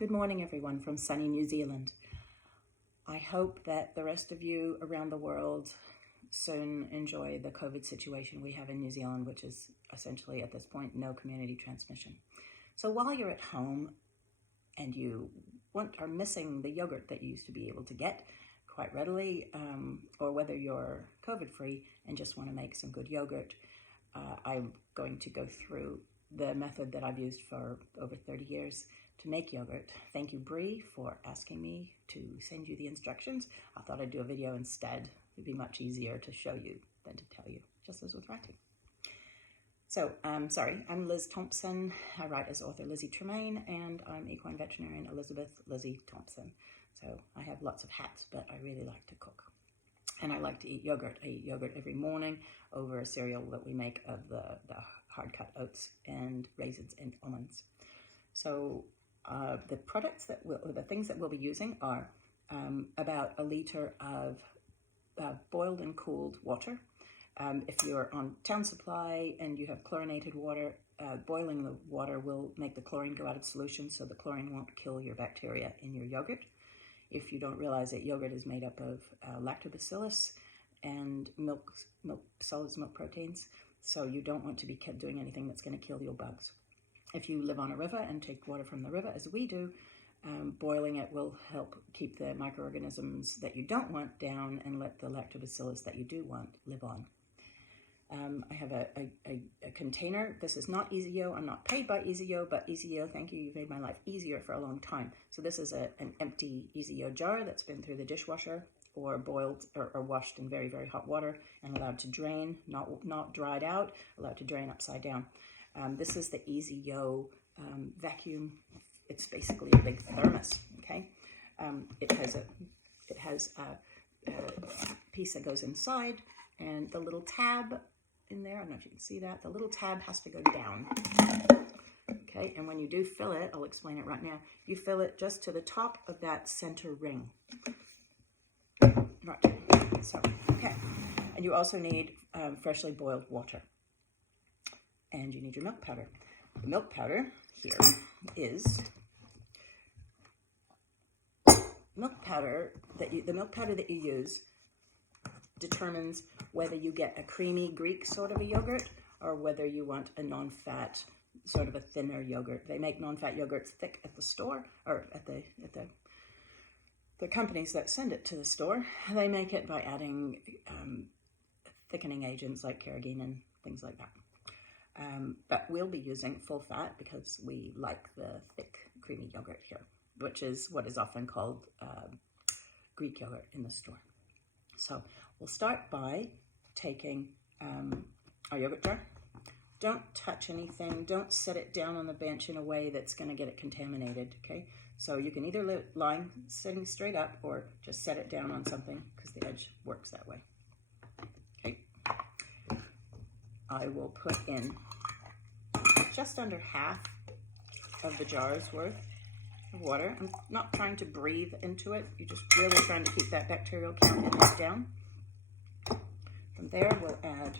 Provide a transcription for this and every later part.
Good morning, everyone, from sunny New Zealand. I hope that the rest of you around the world soon enjoy the COVID situation we have in New Zealand, which is essentially at this point no community transmission. So while you're at home and you are missing the yogurt that you used to be able to get quite readily, or whether you're COVID-free and just want to make some good yogurt, I'm going to go through the method that I've used for over 30 years to make yogurt. Thank you, Bree, for asking me to send you the instructions. I thought I'd do a video instead. It'd be much easier to show you than to tell you, just as with writing. So, I'm Liz Thompson. I write as author Lizzie Tremaine, and I'm equine veterinarian Elizabeth Lizzie Thompson. So I have lots of hats, but I really like to cook. And I like to eat yogurt. I eat yogurt every morning over a cereal that we make of the hard-cut oats and raisins and almonds. So the products the things that we'll be using are about a litre of boiled and cooled water. If you're on town supply and you have chlorinated water, boiling the water will make the chlorine go out of solution, so the chlorine won't kill your bacteria in your yogurt. If you don't realize that yogurt is made up of lactobacillus and solids milk proteins, so you don't want to be doing anything that's going to kill your bugs. If you live on a river and take water from the river, as we do, boiling it will help keep the microorganisms that you don't want down and let the lactobacillus that you do want live on. I have a container. This is not Easi-Yo. I'm not paid by Easi-Yo, but Easi-Yo, thank you. You've made my life easier for a long time. So this is an empty Easi-Yo jar that's been through the dishwasher or boiled or washed in very, very hot water and allowed to drain, not dried out, allowed to drain upside down. This is the Easi-Yo vacuum. It's basically a big thermos, okay? It has a piece that goes inside, and the little tab in there, I don't know if you can see that, the little tab has to go down, okay? And when you do fill it, I'll explain it right now, you fill it just to the top of that center ring. Right, so, okay. And you also need freshly boiled water. And you need your milk powder. The milk powder here is the milk powder that you use determines whether you get a creamy Greek sort of a yogurt or whether you want a non-fat sort of a thinner yogurt. They make non-fat yogurts thick at the store or at the companies that send it to the store. They make it by adding thickening agents like carrageenan and things like that. But we'll be using full fat because we like the thick, creamy yogurt here, which is what is often called Greek yogurt in the store. So we'll start by taking our yogurt jar. Don't touch anything. Don't set it down on the bench in a way that's going to get it contaminated, okay? So you can either sitting straight up or just set it down on something because the edge works that way. Okay. I will put in just under half of the jar's worth of water. I'm not trying to breathe into it. You're just really trying to keep that bacterial count in this down. From there, we'll add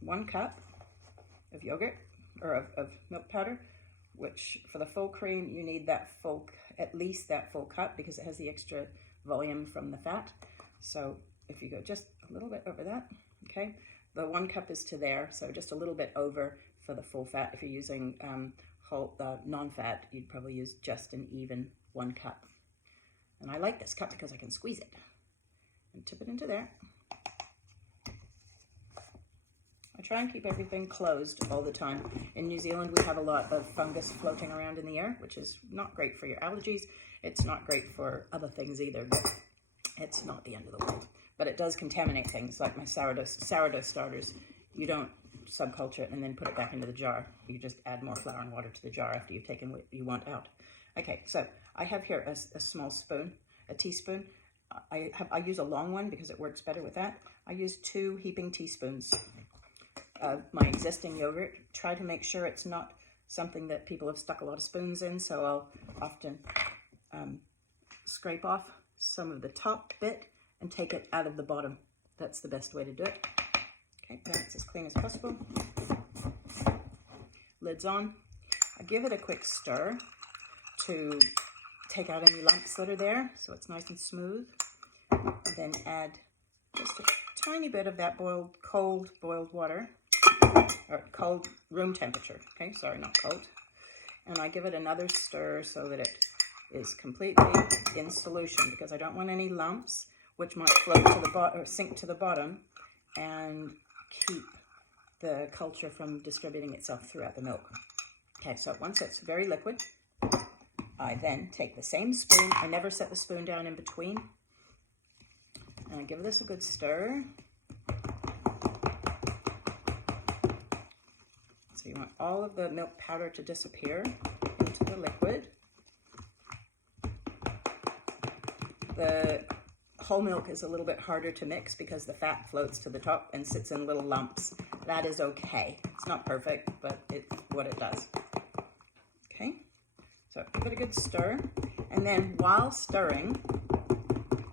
1 cup of yogurt, or of milk powder, which for the full cream, you need at least that full cup because it has the extra volume from the fat. So if you go just a little bit over that, okay, the 1 cup is to there, so just a little bit over for the full fat. If you're using non-fat, you'd probably use just an even 1 cup. And I like this cup because I can squeeze it and tip it into there. I try and keep everything closed all the time. In New Zealand, we have a lot of fungus floating around in the air, which is not great for your allergies. It's not great for other things either, but it's not the end of the world. But it does contaminate things, like my sourdough starters. You don't subculture it and then put it back into the jar. You just add more flour and water to the jar after you've taken what you want out. Okay, so I have here a small spoon, a teaspoon. I use a long one because it works better with that. I use 2 heaping teaspoons of my existing yogurt. Try to make sure it's not something that people have stuck a lot of spoons in, so I'll often scrape off some of the top bit and take it out of the bottom. That's the best way to do it. Okay, now it's as clean as possible. Lid's on. I give it a quick stir to take out any lumps that are there so it's nice and smooth. And then add just a tiny bit of that cold boiled water, or cold room temperature, okay, sorry, not cold. And I give it another stir so that it is completely in solution, because I don't want any lumps which might float to the bottom or sink to the bottom and keep the culture from distributing itself throughout the milk. Okay, so once it's very liquid, I then take the same spoon. I never set the spoon down in between. And I give this a good stir. So you want all of the milk powder to disappear into the liquid. The whole milk is a little bit harder to mix because the fat floats to the top and sits in little lumps. That is okay. It's not perfect, but it's what it does. Okay, so give it a good stir. And then while stirring,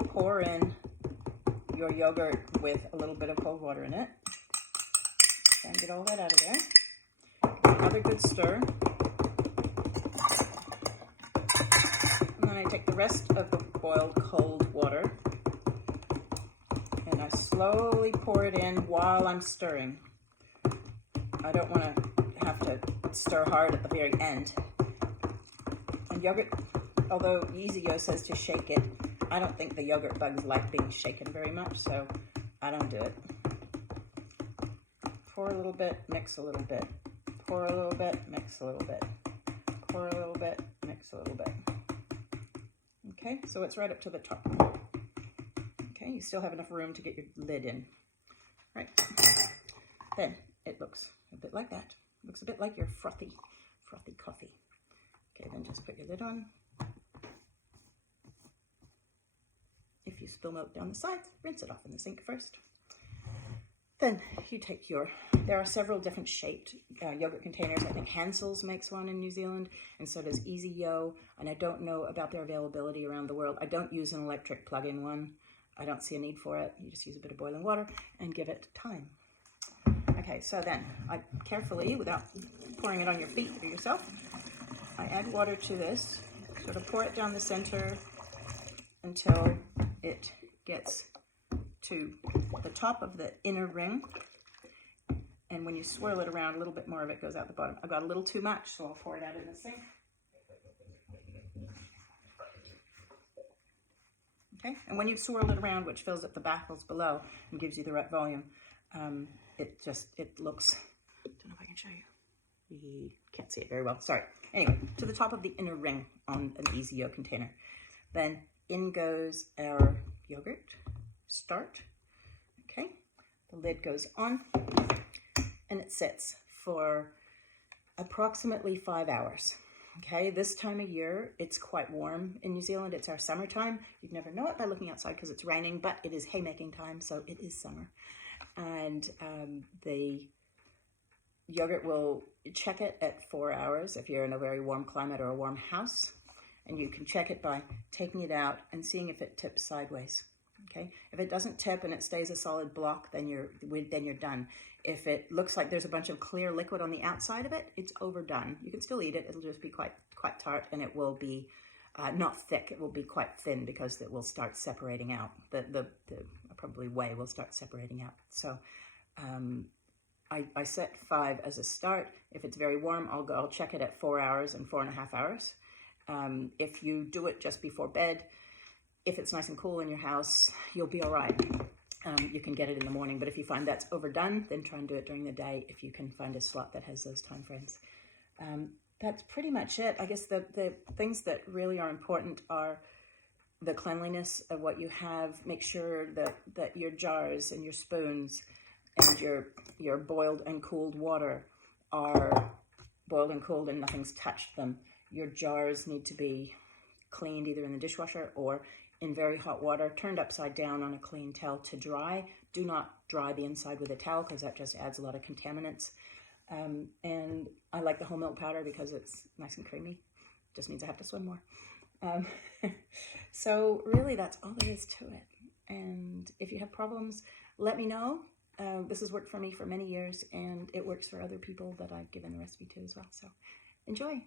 pour in your yogurt with a little bit of cold water in it. Try and get all that out of there. Another good stir. And then I take the rest of the boiled cold water and I slowly pour it in while I'm stirring. I don't want to have to stir hard at the very end. And yogurt, although Easi-Yo says to shake it, I don't think the yogurt bugs like being shaken very much, so I don't do it. Pour a little bit, mix a little bit. Pour a little bit, mix a little bit. Pour a little bit, mix a little bit. Okay, so it's right up to the top. Okay, you still have enough room to get your lid in. Right. Then it looks a bit like that. It looks a bit like your frothy coffee. Okay, then just put your lid on. If you spill milk down the sides, rinse it off in the sink first. Then you take there are several different shaped yogurt containers. I think Hansell's makes one in New Zealand, and so does Easi-Yo, and I don't know about their availability around the world. I don't use an electric plug-in one. I don't see a need for it. You just use a bit of boiling water and give it time. Okay, so then I carefully, without pouring it on your feet or yourself, I add water to this, sort of pour it down the center until it gets to the top of the inner ring. And when you swirl it around, a little bit more of it goes out the bottom. I got a little too much, so I'll pour it out in the sink. Okay, and when you swirl it around, which fills up the baffles below and gives you the right volume, it looks, I don't know if I can show you. You can't see it very well, sorry. Anyway, to the top of the inner ring on an Easi-Yo container. Then in goes our yogurt, start, okay? The lid goes on and it sits for approximately 5 hours. Okay, this time of year, it's quite warm in New Zealand. It's our summertime. You'd never know it by looking outside because it's raining, but it is haymaking time, so it is summer. And the yogurt will check it at 4 hours if you're in a very warm climate or a warm house. And you can check it by taking it out and seeing if it tips sideways. Okay, if it doesn't tip and it stays a solid block, then you're done. If it looks like there's a bunch of clear liquid on the outside of it, it's overdone. You can still eat it. It'll just be quite tart, and it will be not thick. It will be quite thin because it will start separating out. The probably whey will start separating out. So I set 5 as a start. If it's very warm, I'll check it at 4 hours and 4.5 hours. If you do it just before bed, if it's nice and cool in your house, you'll be all right. You can get it in the morning, but if you find that's overdone, then try and do it during the day if you can find a slot that has those time frames. That's pretty much it. I guess the things that really are important are the cleanliness of what you have. Make sure that your jars and your spoons and your boiled and cooled water are boiled and cooled and nothing's touched them. Your jars need to be cleaned either in the dishwasher or in very hot water, turned upside down on a clean towel to dry. Do not dry the inside with a towel because that just adds a lot of contaminants. And I like the whole milk powder because it's nice and creamy. Just means I have to swim more. So really that's all there is to it. And if you have problems, let me know. This has worked for me for many years, and it works for other people that I've given the recipe to as well. So Enjoy.